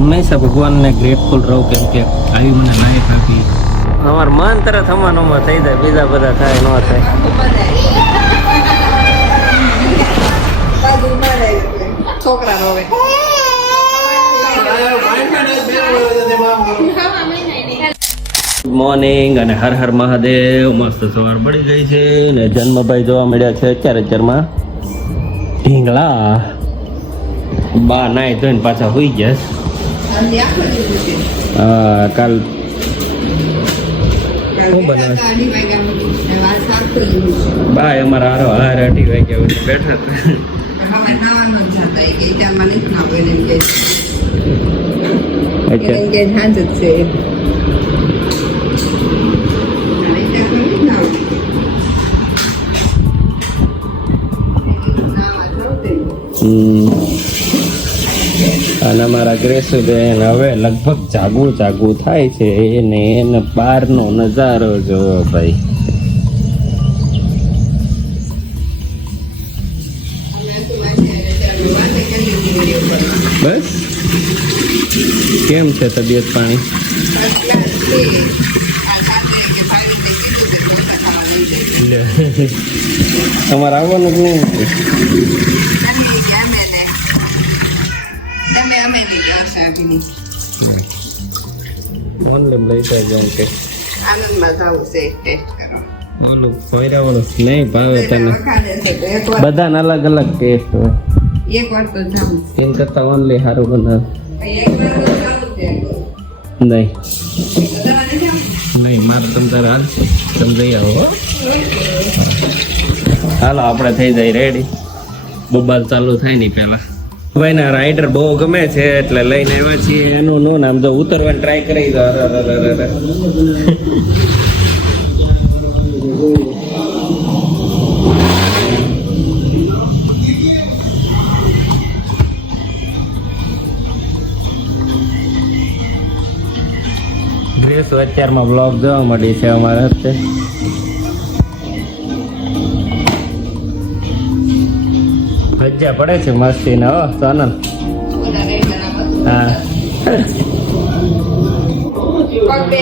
હંમેશા ભગવાનને ગ્રેટફુલ રહું કેમ કે આવી મને લાઈફ આપી. અમારું મન તરત હમાનોમાં થઈ જાય, બીજા બધા થાય, ન થાય. મોર્નિંગ અને હર હર મહાદેવ. મસ્ત સવાર પડી ગઈ છે ને જન્મભાઈ જોવા મળ્યા છે અત્યારે અત્યારમાં. ઢીંગલા. બા નાય ધોઈને પાછા હોઈ ગયા. હા, કાલ. બાય અમારા હારો હાર અઢી વાગ્યા સુધી બેઠા હતા. અચ્છા. હમ. અને મારા ગ્રેસુબેન હવે લગભગ જાગવું જાગવું થાય છે. એને એને બહારનો નજારો જોવો ભાઈ. બસ. કેમ છે તબિયત પાણી? તમારે આવવાનું જ નહીં? ઓનલાઈન લઈ જાય કે ઓલું ફોયરા નહીં ભાવે તને બધાને અલગ અલગ ટેસ્ટ હોય. તેમ કરતા ઓનલી સારું બનાવે. નહીં? નહીં, મારે તમ તારે હાલશે તમે જઈ આવો. હાલો, આપણે થઈ જાય રેડી બબાલ ચાલુ થાય નહીં પહેલા. ભાઈ ના રાઈડર બહુ ગમે છે, એટલે લઈને આવ્યા છીએ. એનું નો નામ જો ઉતરવાની ટ્રાય કરી દો. અત્યારમાં બ્લોગ જોવા મળી છે અમારે ભજીયા પડે છે મસ્તી ને હો સોનલ બધા હા. આવડે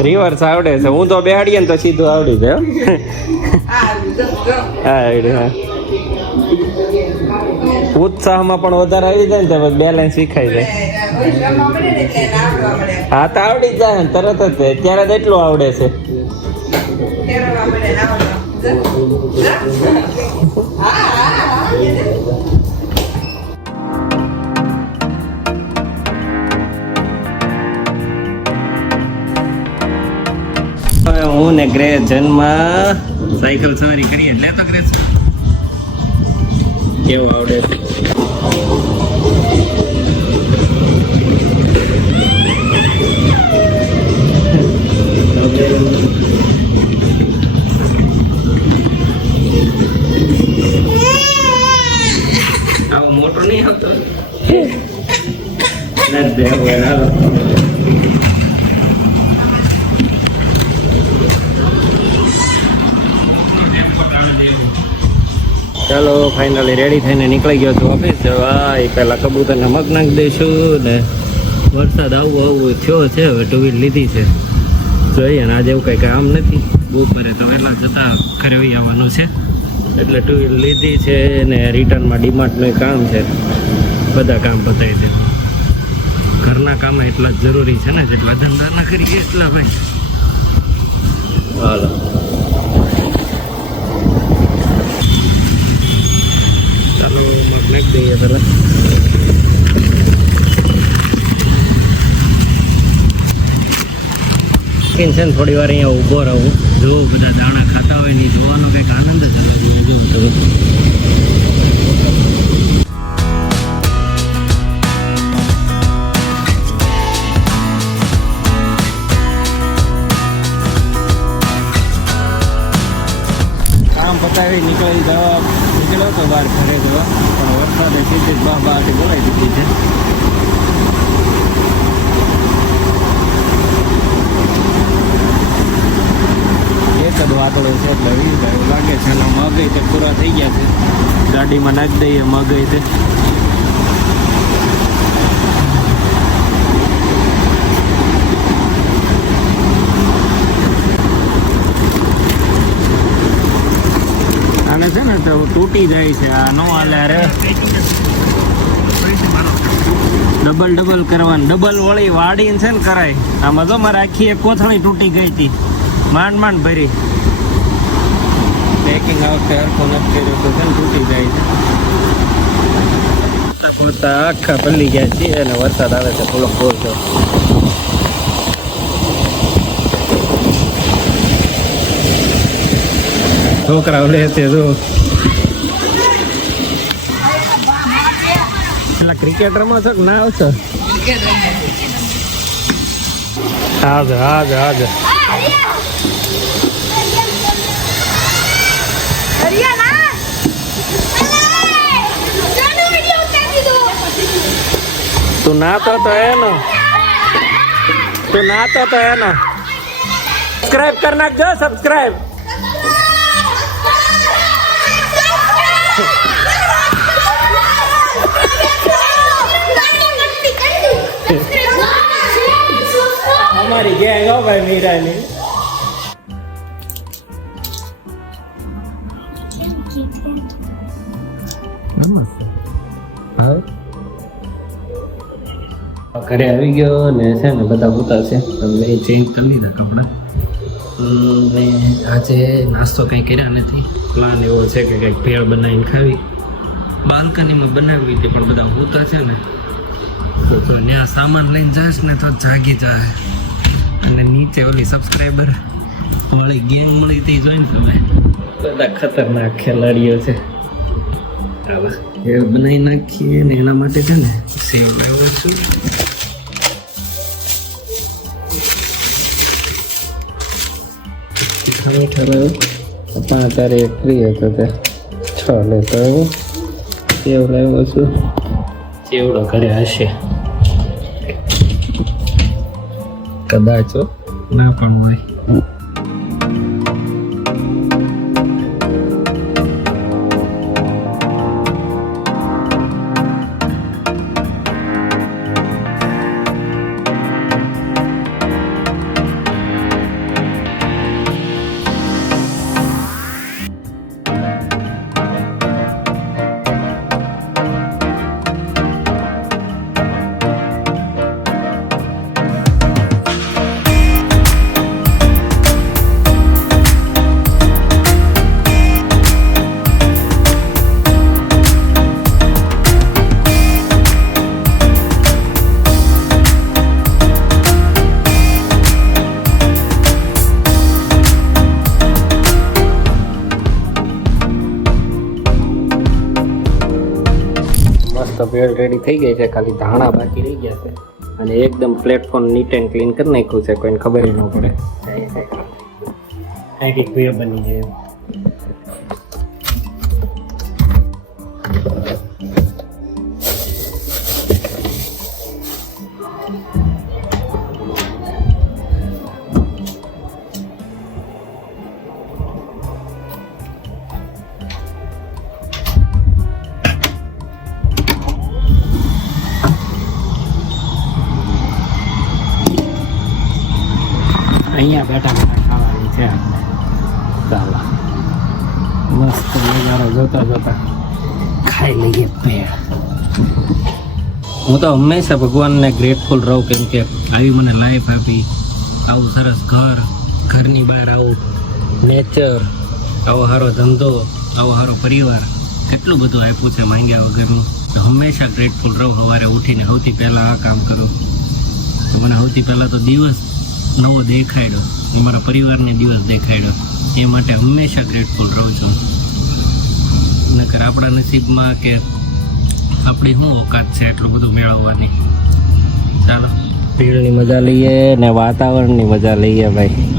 રિવર્સ આવડે છે હું તો બેહાડીએ ને તો સીધું આવડી જાય હો. આ જો, જો. હા આવડ્યું હા ઉત્સાહમાં પણ વધારે આવી જાય ને તો બેલેન્સ શીખાઈ જાય હા તો આવડી જ જાય તરત જ. ત્યારે જ એટલું આવડે છે. હા, ને ગ્રે જન્મા સાયકલ સવારી કરીએ એટલે તો ગ્રેસ કેવું આવડે છે ફાઇનલી રેડી થઈને નીકળી ગયો છું. ઓફિસ જવા એ પહેલાં કબૂતરને મગ નાખી દઈશું ને વરસાદ આવું આવું થયો છે. હવે ટુ વ્હીલ લીધી છે. જોઈએ ને, આજે એવું કંઈ કામ નથી. બપોરે તો વહેલા જતાં ઘરે વહી આવવાનું છે. એટલે ટુ વ્હીલ લીધી છે ને રિટર્નમાં ડિમાન્ડનું કામ છે. બધા કામ પતાવી દે ઘરના કામ એટલા જ જરૂરી છે ને, જેટલા ધંધા ના કરીએ એટલા ભાઈ. હાલો. મગ નાખી દઈએ તરત છે ને થોડી વાર અહીંયા ઊભો રહું? જો બધા દાણા ખાતા હોય ને જોવાનો કંઈક આનંદ જ અલગ જોઉં કામ પતાવી નીકળી જવા નીકળ્યો તો બહાર ઘરે. જવા પણ વરસાદે સીધી બહાર બહારથી બોલાવી દીધી છે એક જ વાતળો છે એટલે વીસ લાગે છે અને મગઈ તે પૂરા થઈ ગયા છે ગાડીમાં નાખી દઈએ મગ તે. છે ને, તો તૂટી જાય છે. આ નો હાલે રે. ડબલ ડબલ કરવાનું. ડબલ વળી વાડીને છે ને કરાય. આમાં તો મારે આખી એક કોથળી તૂટી ગઈ હતી. માંડ માંડ ભરી. પેકિંગ આ વખતે હરખું નથી કર્યું તો છે ને તૂટી જાય છે. પોતા આખા પલ્લી ગયા છીએ અને વરસાદ આવે છે થોડો ફોર છોકરાઓ લે છે જો ક્રિકેટ રમો છો કે ના આવશો હાજ હાજ હાજ તું નાતો તો એનો. તું નાતો તો એનો. સબસ્ક્રાઇબ કરી નાખજો સબસ્ક્રાઇબ ઘરે આવી ગયો ને છે ને બધા પોતા છે તમે ચેન્જ કરી લીધા કપડાં ને આજે નાસ્તો કંઈ કર્યા નથી પ્લાન એવો છે કે કંઈક ભેળ બનાવીને ખાવી બાલ્કનીમાં બનાવી હતી પણ બધા હોતા છે ને તો ત્યાં સામાન લઈને જાશ ને તો જાગી જાય અને નીચે ઓલી સબસ્ક્રાઈબર વાળી ગેંગ મળી હતી જોઈને તમે? બધા ખતરનાક ખેલાડીઓ છે. આવા. એ બનાવી નાખીએ ને એના માટે છે ને સેવ લેવો છું. મીઠો લેવો પાંચ તારે એક ફ્રી હતો તે છ લેતો આવ્યો. સેવ લેવો છું. ચેવડો ઘરે હશે. કદાચ હો, ના પણ મસ્ત ભેળ થઈ ગઈ છે, ખાલી ધાણા બાકી રહી ગયા છે. અને એકદમ પ્લેટફોર્મ નીટ એન્ડ ક્લીન કરી નાખ્યું છે, કોઈને ખબર ન પડે. બની જાય અહીંયા બેઠા બેઠા ખાવાની છે. ચાલો. મસ્ત નજારો જોતા જોતા ખાઈ લઈએ ભેળ. હું તો હંમેશા ભગવાનને ગ્રેટફુલ રહું કેમ કે આવી મને લાઈફ આપી. આવું સરસ ઘર ઘરની બહાર આવું નેચર આવો સારો ધંધો આવો સારો પરિવાર. કેટલું બધું આપ્યું છે માંગ્યા વગરનું તો હંમેશા ગ્રેટફુલ રહું સવારે ઉઠીને સૌથી પહેલાં આ કામ કરું. તો મને સૌથી પહેલાં તો દિવસ નવો દેખાડ્યો અમારા પરિવારને દિવસ દેખાડ્યો એ માટે હંમેશા ગ્રેટફુલ રહું છું. નકર આપણા નસીબમાં કે આપણી શું ઓકાત છે એટલું બધું મેળવવાની. ચાલો. ભીડની મજા લઈએ ને વાતાવરણની મજા લઈએ ભાઈ.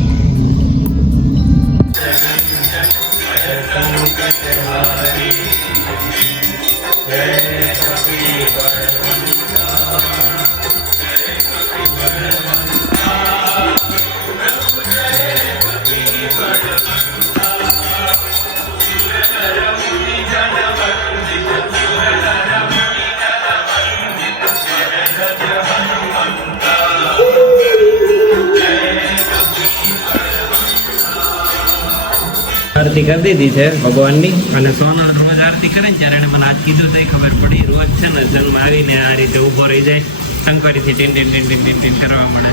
આરતી કરી દીધી છે ભગવાનની. અને સોનલ રોજ આરતી કરે ને ત્યારે એને મને આજ કીધું તો ખબર પડી. રોજ છે ને જન્મ આવીને આ રીતે ઊભો રહી જાય. શંકરીથી ટીન ટીન ટીન ટીન ટીન ટીન કરવા મળે.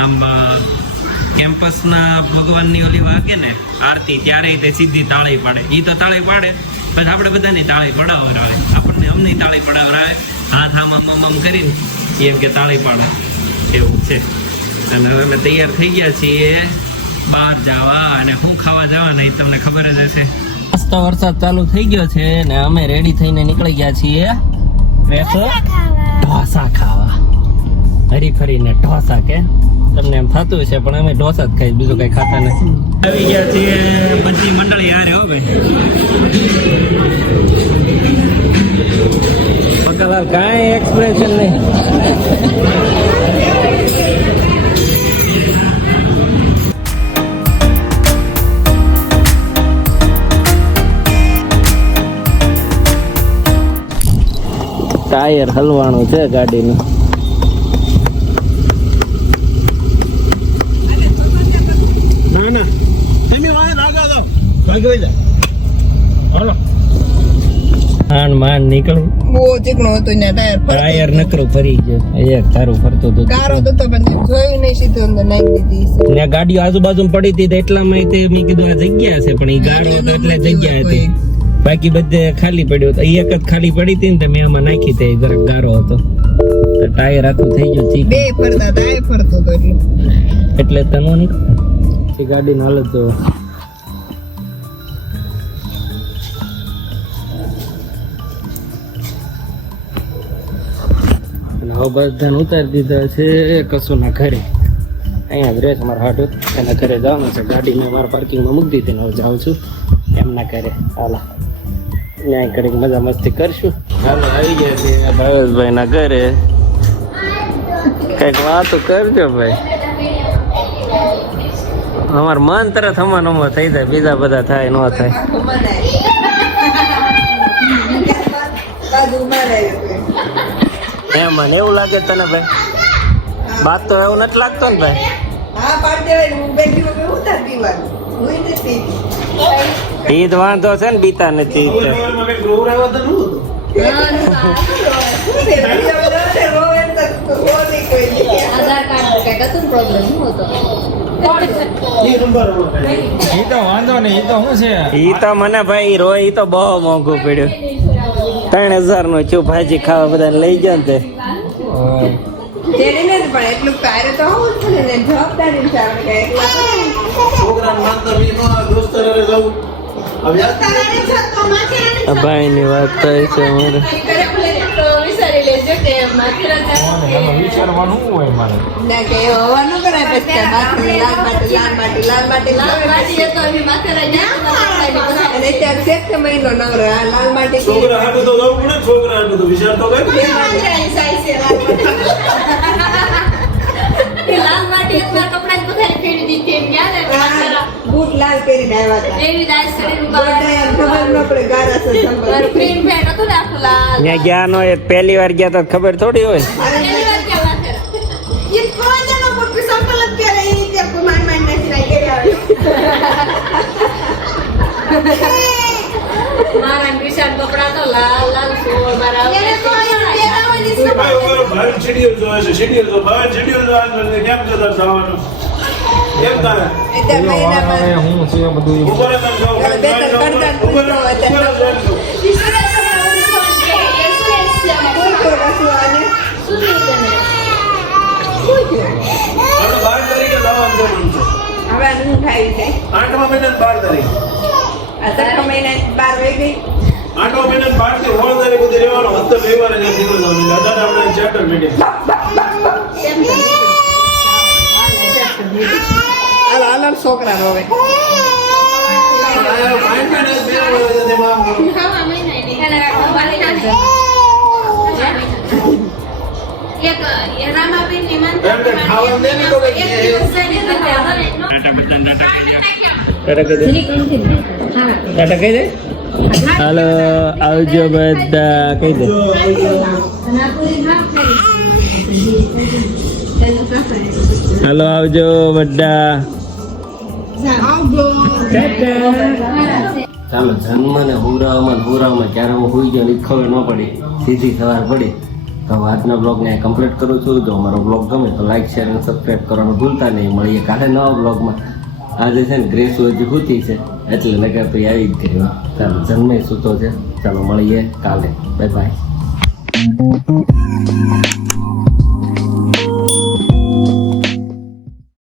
આમ કેમ્પસના ભગવાનની ઓલી વાગે ને આરતી ત્યારે તે સીધી તાળી પાડે. એ તો તાળી પાડે, બસ આપણે બધાની તાળી પડાવરાવે આપણને અમને તાળી પડાવરાવે હાથ આમ આમ આમ કરીને એમ કે તાળી પાડે. એવું છે. અને હવે અમે તૈયાર થઈ ગયા છીએ બહાર જવા અને શું ખાવા જવા નહીં તમને ખબર જ હશે. મસ્ત વરસાદ ચાલુ થઈ ગયો છે ને અમે રેડી થઈને નીકળી ગયા છીએ. ઢોસા ખાવા. હરી ફરીને ઢોસા કે? તમને એમ થતું છે પણ અમે ઢોસા જ ખાઈ બીજું કઈ ખાતા નથી. આવી ગયા છીએ બધી મંડળી હારે હો ભાઈ. પકલાલ કાંઈ એક્સપ્રેશન નહીં. ટાયર હલવાનું છે ગાડીનું. ના ના. તમે વાય નાગા દો ભાગી જાય હાલો. માંડ માંડ નીકળી. બહુ ચીકણું હતું ને ટાયર ટાયર નકરું ફરી ગયો. એક તારું ફરતું હતું. કારો તો તો પણ જોયું નહીં સીધું અંદર નાખી દીધી ને ગાડીઓ આજુબાજુ પડી હતી તો એટલામાં તે મેં કીધું આ જગ્યા છે પણ એ ગાડી હતો એટલે જગ્યા હતી. બાકી બધે ખાલી પડ્યો હતો. એક જ ખાલી પડી હતી ને તમે આમાં નાખી તે જરાક ગારો હતો. ટાયર આખું થઈ ગયું ચીક. બે ફરતા ટાયર ફરતો હતો એટલે. તનો ની ગાડીની હાલત જો હવે બધાને ઉતારી દીધા છે કશુંના ઘરે. અહીંયા જ રહે છે મારા હાટું. એના ઘરે જવાનું છે. ગાડી મેં મારા પાર્કિંગમાં મૂકી દીધી ને હવે જાઉં છું. એમના ઘરે. હાલો. ત્યાં ઘડીક મજા મસ્તી કરશું. હાલો આવી ગયા છે ભાવેશભાઈના ઘરે. કંઈક વાતો કરજો ભાઈ. અમાર મન તરત હમણાં હમણાં થઈ જાય બીજા બધા થાય ન થાય. એમ મને એવું લાગે તને ભાઈ? બાત તો એવું નથી લાગતો ને ભાઈ? હા પાડ દેવાય હું બેઠી વગર ઉતાર પીવાનું હું નથી ઈ જ વાંધો છે ને બીતા નથી. ઈ તો. મને ભાઈ રોય ઈ તો બહુ મોંઘું પડ્યું. ત્રણ હજારનું ચૂ ભાજી ખાવા બધા લઈ જાય ને તે પણ એટલું કાર્ય તો આવું જ ને જવાબદારી છોકરાને માનતા ન દોસ્તર જવું. ભાઈ ની વાત થાય છે અમારે. તો વિચારી લેજો કે ના કે એ હવા પછી લાલ માટી લાલ લાલ લાલ તો અમે અને મહિનો નવરો આ લાલ માટી છોકરા હાટું તો જવું પડે છોકરા હાટું તો વિચાર તો કર. માથેરાનની size છે લાલ માટી. લાલ માટી એકવાર કપડાં જ બધાને ફેરવી દીધી એમ ગયા ને બૂટ લાલ પહેરીને આવ્યા હતા એવી દાસ કરીને ખબર ન પડે ગારા છે સંભાળ. ગ્રીન પેન્ટ હતું ને લાલ ત્યાં ગયા નો એ પહેલી વાર ગયા તો ખબર થોડી હોય એ સંભાળ જ એ મારા વિશાળ કપડા તો લાલ લાલ સોળ મારા એને તો આ ભાઈ ઉપર ભાઈ schedule જોવે છે, schedule જો. ભાઈ કેમ જતા તારે જવાનું? કેમ તારે? અત્યારે મહિનામાં ઉપર જ આમ જાઓ, બે ત્રણ ઉપર જ કડદાન ઉપર જ પૂછતો હોય ઉપર જ જાઓ. કોઈ કોઈ રસું આને આપણે બાર તારીખે જવાનું જવાનું છે. હવે આનું હું ખાઈ જાય આઠમા મહિનાની બાર તારીખ. આ સત્તર મહિના બાર વહી ગઈ આઠમા મહિના બારથી હોળ તારીખ સુધી રહેવાનું. હતો વ્યવહાર. એટલે અઢારે આપણે chapter meeting. હાલો હાલો છોકરા હવે પણ આ mind માં નથી બેસવાનું એટલે તેમાં આમ એમને ખાવાનું દે ને તો કંઈક એ- ટાટા બધા ટાટા કહી દે ટાટા કહી દે હાલો આવજો બધા કહી દે હાલો આવજો બધા ચાલો જન્મ ને હુરાવામાં હુરાવમાં ક્યારે હું હોઈ ગયો ખબર ન પડી. સીધી સવાર પડી. તો આજના આજના બ્લોગને કમ્પ્લીટ કરું છું. જો અમારો બ્લોગ ગમે તો લાઈક શેર અને સબસ્ક્રાઈબ કરવાનું ભૂલતા નહીં. મળીએ કાલે નવા બ્લોગમાં આજે છે ને ગ્રેસ હજી સૂતી છે. એટલે તો એ આવી જ ગઈ ચાલો, જન્મે સૂતો છે. ચાલો, મળીએ કાલે. Bye bye